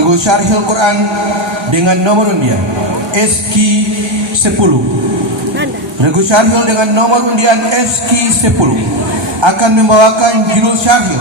Regu Syarhil Quran dengan nomor undian SQ10. Regu Syarhil dengan nomor undian SQ10 akan membawakan judul Syarhil,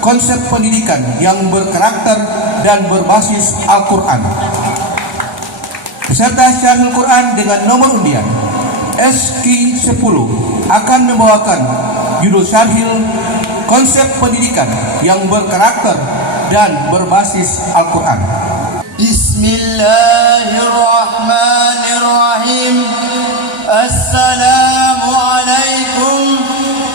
konsep pendidikan yang berkarakter dan berbasis Al-Quran. Peserta Syarhil Quran dengan nomor undian SQ10 akan membawakan judul Syarhil, konsep pendidikan yang berkarakter dan berbasis Al-Quran. Bismillahirrahmanirrahim. Assalamualaikum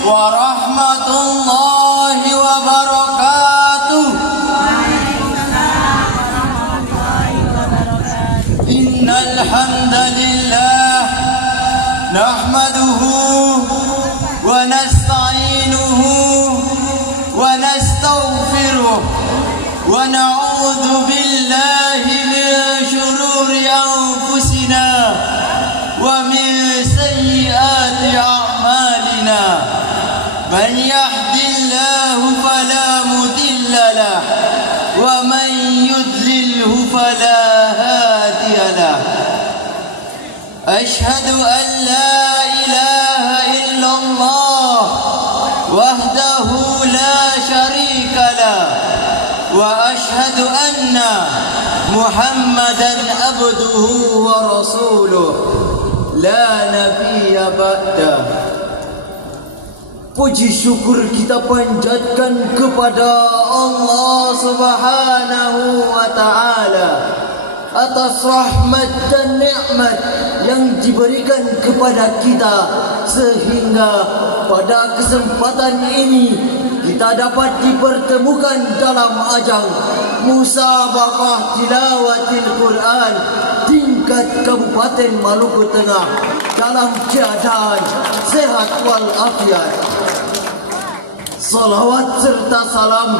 warahmatullahi wabarakatuh. Innal hamdalillah nahmaduhu wa nasta'inuhu wa nastaghfiruh wa na'udzu billahi min shururi anfusina wa min sayyiati a'malina. Man yahdihillahu fala mudilla lahu wa man yudlilhu fala hadiya lahu. Ashhadu an la ilaha illallah wahdahu la syarika lahu wa ashhadu anna Muhammadan abduhu wa rasuluh la nabiyya ba'dah. Puji syukur kita panjatkan kepada Allah Subhanahu wa taala atas rahmat dan nikmat yang diberikan kepada kita, sehingga pada kesempatan ini kita dapat dipertemukan dalam ajang musabaqah tilawatil Quran tingkat Kabupaten Maluku Tengah dalam keadaan sehat walafiat. Salawat serta salam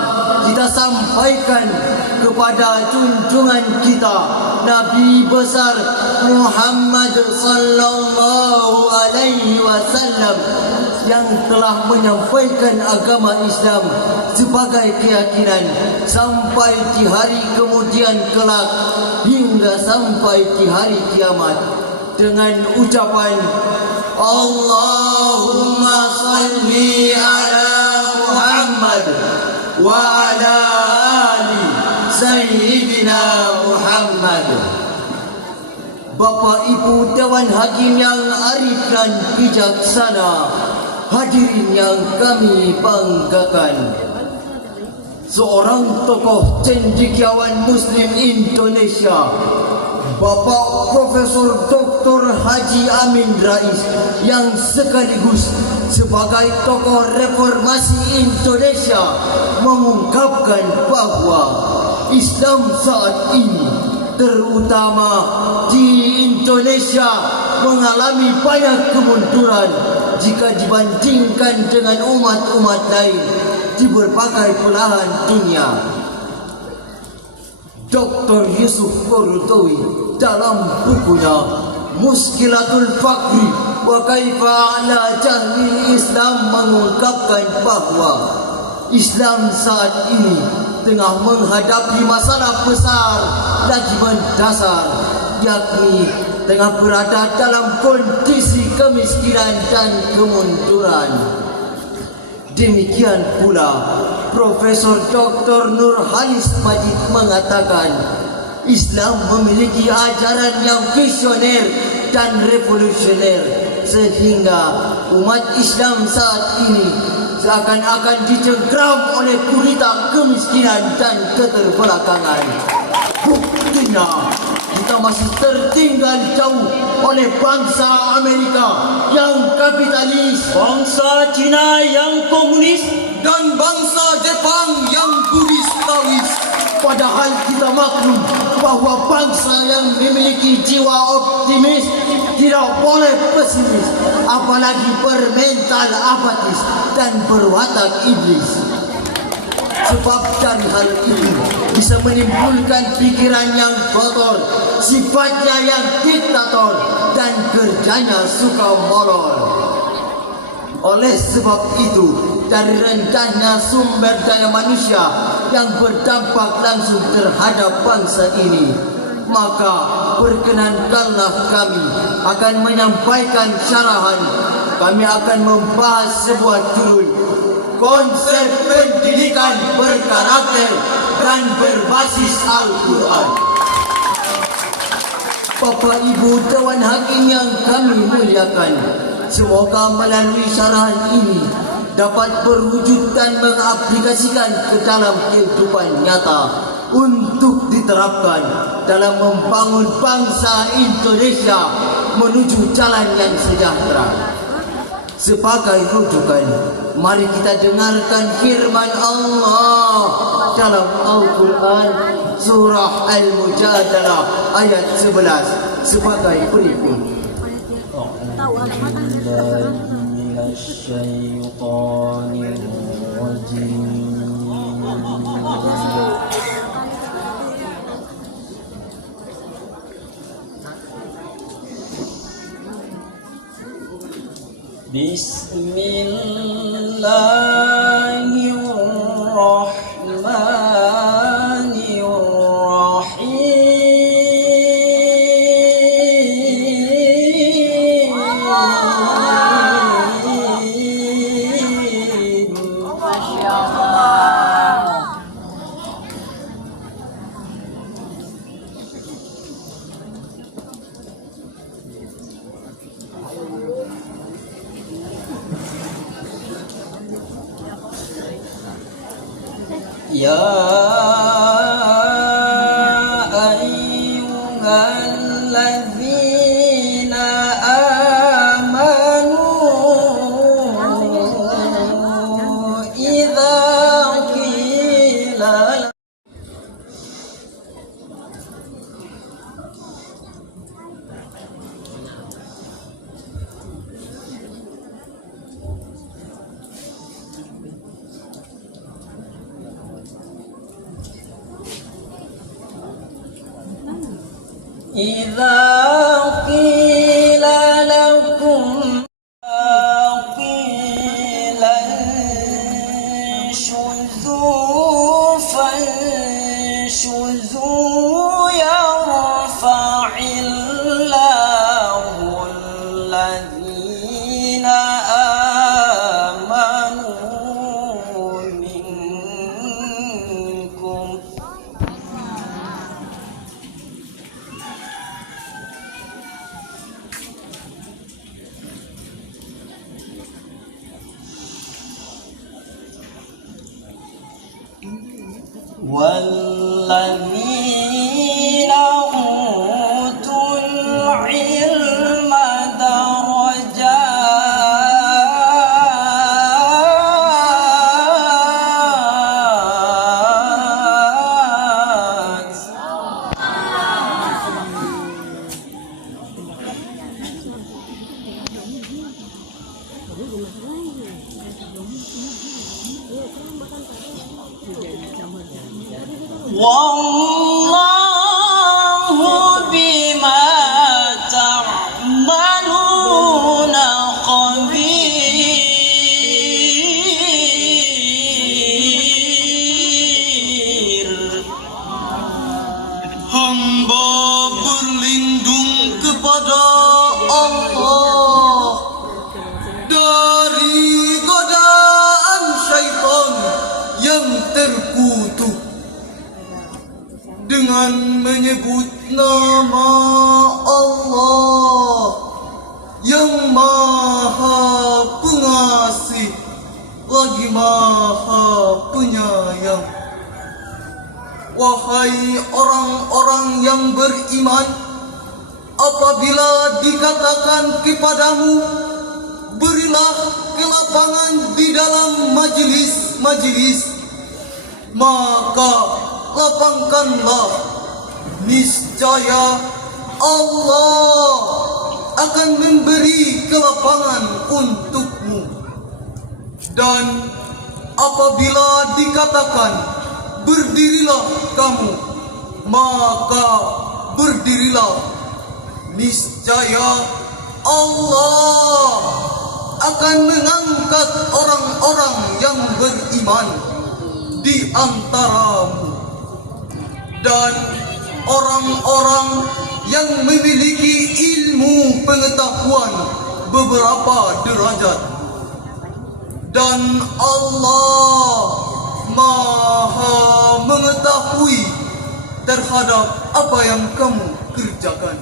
kita sampaikan kepada junjungan kita Nabi besar Muhammad sallallahu alaihi wasallam yang telah menyampaikan agama Islam sebagai keyakinan sampai di hari kemudian kelak hingga sampai di hari kiamat, dengan ucapan Allahumma salli ala Muhammad wa ala ali Sayyidina Muhammad. Bapak Ibu Dewan Hakim yang arif dan bijaksana, hadirin yang kami banggakan, seorang tokoh cendekiawan Muslim Indonesia, Bapak Profesor Dr. Haji Amin Rais, yang sekaligus sebagai tokoh reformasi Indonesia, mengungkapkan bahawa Islam saat ini, terutama di Indonesia, mengalami banyak kemunduran jika dibandingkan dengan umat-umat lain di berbagai belahan dunia. Dr. Yusuf Qaradawi dalam bukunya Muskilatul Fakri wa Kaifa ala Jahli Islam mengungkapkan bahawa Islam saat ini tengah menghadapi masalah besar lagi mendasar, yakni tengah berada dalam kondisi kemiskinan dan kemunduran. Demikian pula Profesor Dr. Nurhalis Majid mengatakan Islam memiliki ajaran yang visioner dan revolusioner, sehingga umat Islam saat ini seakan-akan dicengkram oleh gurita kemiskinan dan keterbelakangan. Buktinya kita masih tertinggal jauh oleh bangsa Amerika yang kapitalis, bangsa Cina yang komunis, dan bangsa Jepang yang Buddhis. Padahal kita maklum bahawa bangsa yang memiliki jiwa optimis tidak boleh pesimis, apalagi bermental apatis dan berwatak iblis. Sebab dari hal itu bisa menimbulkan pikiran yang kotor, sifatnya yang diktator, dan kerjanya suka molor. Oleh sebab itu, dari rendahnya sumber daya manusia yang berdampak langsung terhadap bangsa ini. Maka perkenankanlah kami akan menyampaikan syarahan. Kami akan membahas sebuah judul konsep pendidikan berkarakter dan berbasis Al-Quran. Bapak Ibu Dewan Hakim yang kami muliakan, semoga melalui syarahan ini dapat berwujud dan mengaplikasikan ke dalam kehidupan nyata untuk diterapkan dalam membangun bangsa Indonesia menuju jalan yang sejahtera. Sebagai rujukan, mari kita dengarkan firman Allah dalam Al-Quran surah Al-Mujadalah ayat 11 sebagai berikut. Ya ayyuhalladzina amanu idza qila إذا قيل لكم انشزوا فانشزوا يرفع الله الذين آمنوا منكم والذين أوتوا العلم درجات والله بما تعملون خبير. Hamba berlindung kepada Allah dari godaan syaitan yang terkutuk dengan menyebut nama Allah yang Maha Pengasih lagi Maha Penyayang. Wahai orang-orang yang beriman, apabila dikatakan kepadamu, berilah kelapangan di dalam majelis-majelis, maka lapangkanlah. Niscaya Allah akan memberi kelapangan untukmu. Dan apabila dikatakan berdirilah kamu, maka berdirilah. Niscaya Allah akan mengangkat orang-orang yang beriman di antaramu, dan orang-orang yang memiliki ilmu pengetahuan beberapa derajat, dan Allah Maha mengetahui terhadap apa yang kamu kerjakan.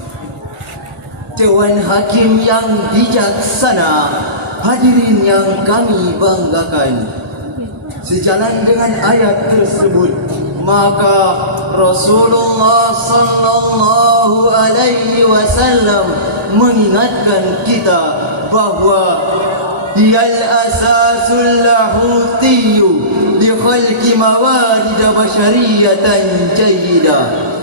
Dewan Hakim yang bijaksana, hadirin yang kami banggakan, sejalan dengan ayat tersebut, maka Rasulullah sallallahu alaihi wasallam mengingatkan kita bahawa diyal asasul lahutiyyu li khalqi mawarid basyariyatan jayyidah.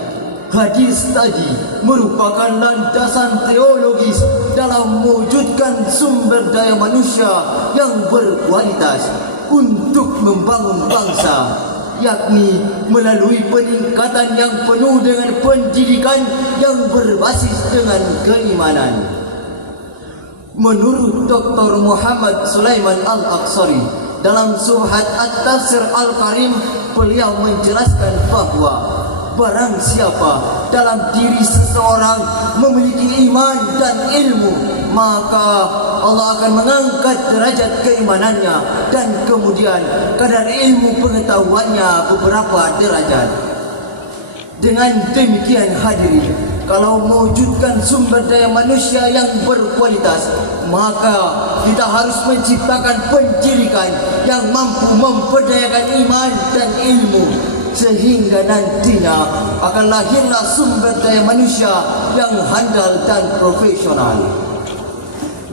Hadis tadi merupakan landasan teologis dalam mewujudkan sumber daya manusia yang berkualitas untuk membangun bangsa, yakni melalui peningkatan yang penuh dengan pendidikan yang berbasis dengan keimanan. Menurut Dr. Muhammad Sulaiman Al-Aqsari, dalam Subhat At-Tafsir Al-Karim, beliau menjelaskan bahawa barang siapa dalam diri seseorang memiliki iman dan ilmu, maka Allah akan mengangkat derajat keimanannya dan kemudian kadar ilmu pengetahuannya beberapa derajat. Dengan demikian hadirin, kalau mewujudkan sumber daya manusia yang berkualitas, maka kita harus menciptakan pendidikan yang mampu memperdayakan iman dan ilmu, sehingga nantinya akan lahirlah sumber daya manusia yang handal dan profesional.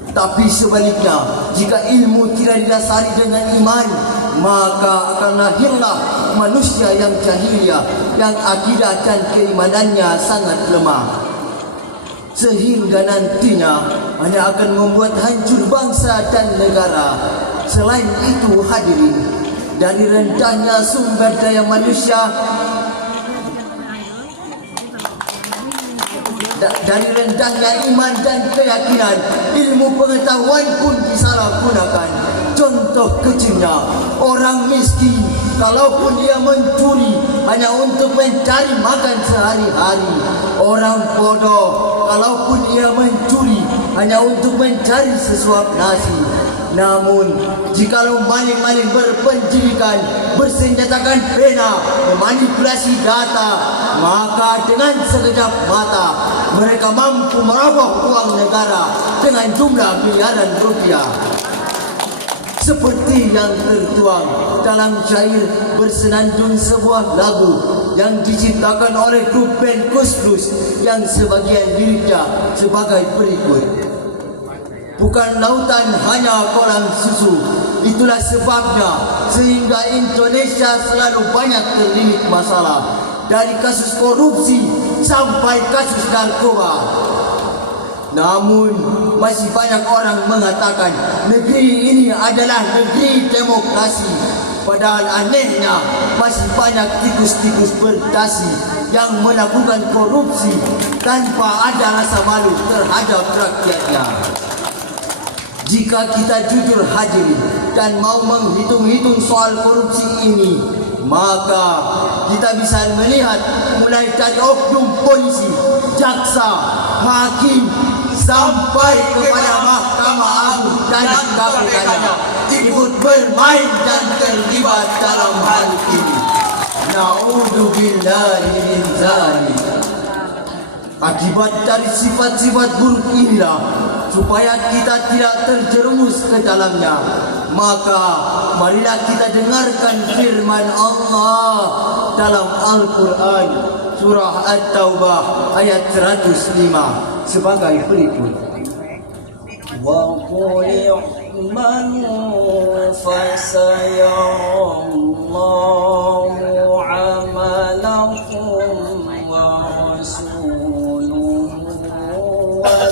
Tapi sebaliknya, jika ilmu tidak didasari dengan iman, maka akan lahirlah manusia yang jahiliyah, yang akidah dan keimanannya sangat lemah, sehingga nantinya hanya akan membuat hancur bangsa dan negara. Selain itu hadirin, dari rendahnya sumber daya manusia, dari rendahnya iman dan keyakinan, ilmu pengetahuan pun disalahgunakan. Contoh kecilnya, orang miskin kalaupun dia mencuri hanya untuk mencari makan sehari-hari, orang bodoh kalaupun dia mencuri hanya untuk mencari sesuap nasi. Namun, jikalau maling-maling berpendidikan, bersenjatakan pena, memanipulasi data, maka dengan sekejap mata mereka mampu merampok uang negara dengan jumlah miliaran rupiah. Seperti yang tertuang dalam syair bersenandung sebuah lagu yang diciptakan oleh grup band Kusplus, yang sebagian liriknya sebagai berikut. Bukan lautan hanya kolam susu, itulah sebabnya sehingga Indonesia selalu banyak terlilit masalah, dari kasus korupsi sampai kasus narkoba. Namun masih banyak orang mengatakan negeri ini adalah negeri demokrasi. Padahal anehnya masih banyak tikus-tikus berdasi yang melakukan korupsi tanpa ada rasa malu terhadap rakyatnya. Jika kita jujur hadirin dan mau menghitung-hitung soal korupsi ini, maka kita bisa melihat mulai dari oknum polisi, jaksa, hakim, sampai kepada Mahkamah Agung dan KPK ikut bermain dan terlibat dalam hal ini. Na'udzubillahi min dzalik. Akibat dari sifat-sifat buruk inilah, supaya kita tidak terjerumus ke dalamnya, maka marilah kita dengarkan firman Allah dalam Al-Quran surah At-Taubah ayat 105 sebagai berikut. Wa qul i'malu fasayarallahu 'amalakum wa rasuluhu wal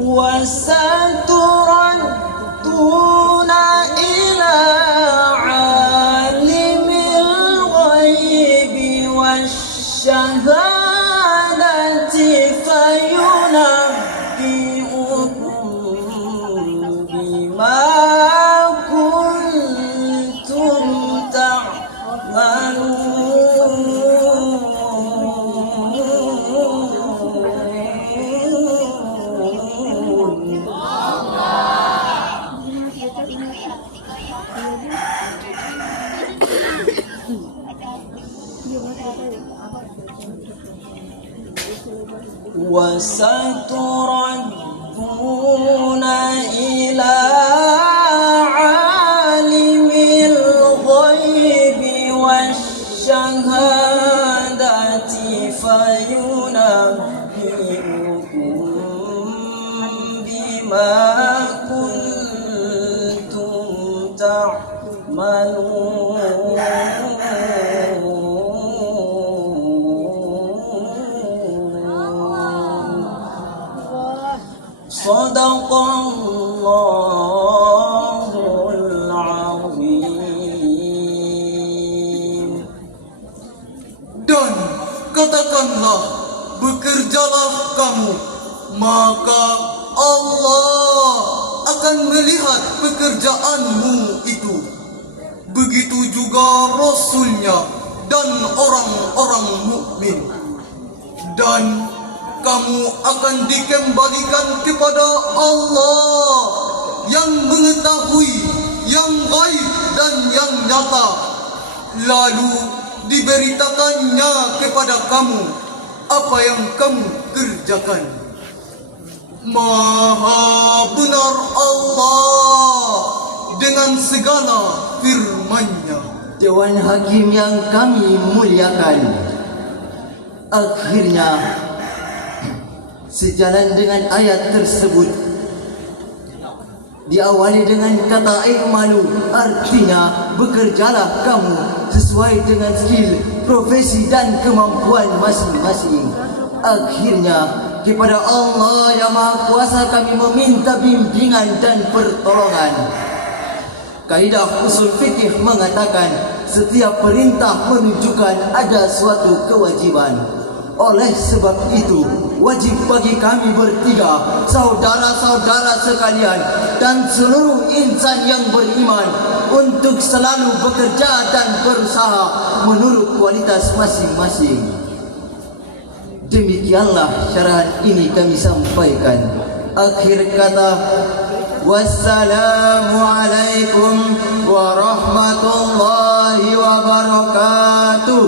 وسترد وستردون إلى عالم الغيب والشهادة فينبئكم بما كنتم تعملون. صدق الله العظيم. Dan katakanlah, bekerjalah kamu, maka Allah akan melihat pekerjaanmu itu. Begitu juga Rasulnya dan orang-orang mukmin. Dan kamu akan dikembalikan kepada Allah yang mengetahui yang gaib dan yang nyata. Lalu diberitakannya kepada kamu apa yang kamu kerjakan. Maha benar Allah dengan segala firman-Nya. Dewan Hakim yang kami muliakan, akhirnya sejalan dengan ayat tersebut diawali dengan kata i'malu, artinya bekerjalah kamu sesuai dengan skill, profesi dan kemampuan masing-masing. Akhirnya kepada Allah yang Maha Kuasa kami meminta bimbingan dan pertolongan. Kaidah usul fikih mengatakan setiap perintah menunjukkan ada suatu kewajiban. Oleh sebab itu, wajib bagi kami bertiga, saudara-saudara sekalian dan seluruh insan yang beriman untuk selalu bekerja dan berusaha menurut kualitas masing-masing. Demikianlah syarahan ini kami sampaikan. Akhir kata, wassalamualaikum warahmatullahi wabarakatuh.